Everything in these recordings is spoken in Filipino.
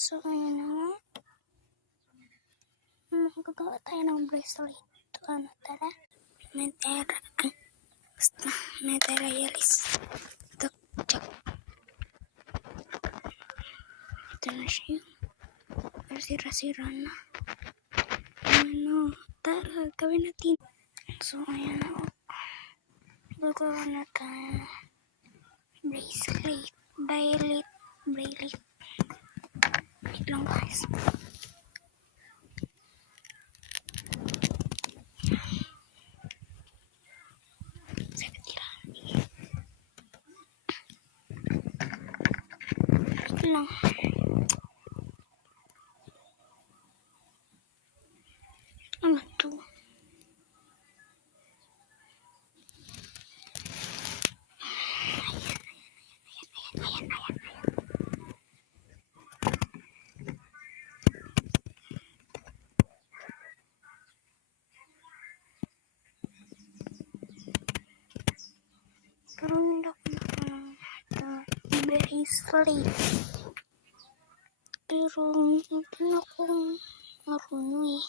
So, ayun na nga. Magagawa tayo ng bracelet. Ito, tara. Materialis. Ito, check. Ito na siya. Pero sira-sira na. Tara, gawin natin. So, ayan na. Gagawa na tayo. Bracelet. Bracelet. Wait lang guys. Wait lang. Ano to? Ayan. Pero hindi ako bracelet. Pero hindi na ako marunong eh.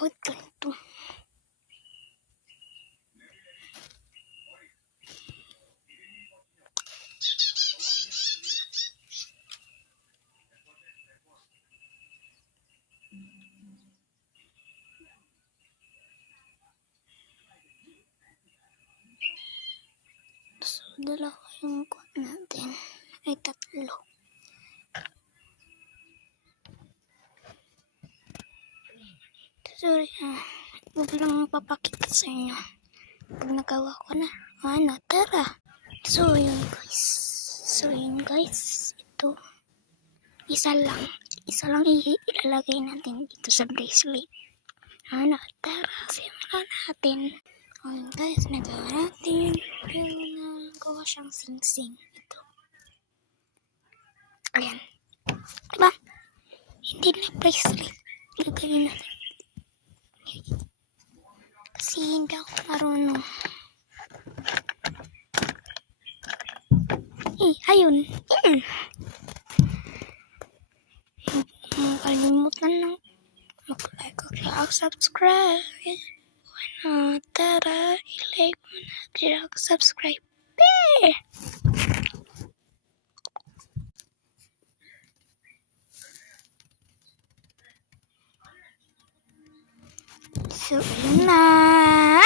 Bakit ganito? So, dalawa yung kuha natin. Ay, tatlo. Sorry huwag lang papakita sa inyo. Pag nagawa ko na. Tara. So, yun guys. Ito. Isa lang ilalagay natin dito sa bracelet. Tara. Simulan natin. Ayun guys, nagawa natin. Pero nagawa siyang sing-sing. Ito. Ayan. Diba? Hindi na bracelet. Lagay natin. Kasi hindi ako marunong. Ayun. Kalimutan lang mag-like o subscribe. Tara, i-like mo na subscribe. So, yun na.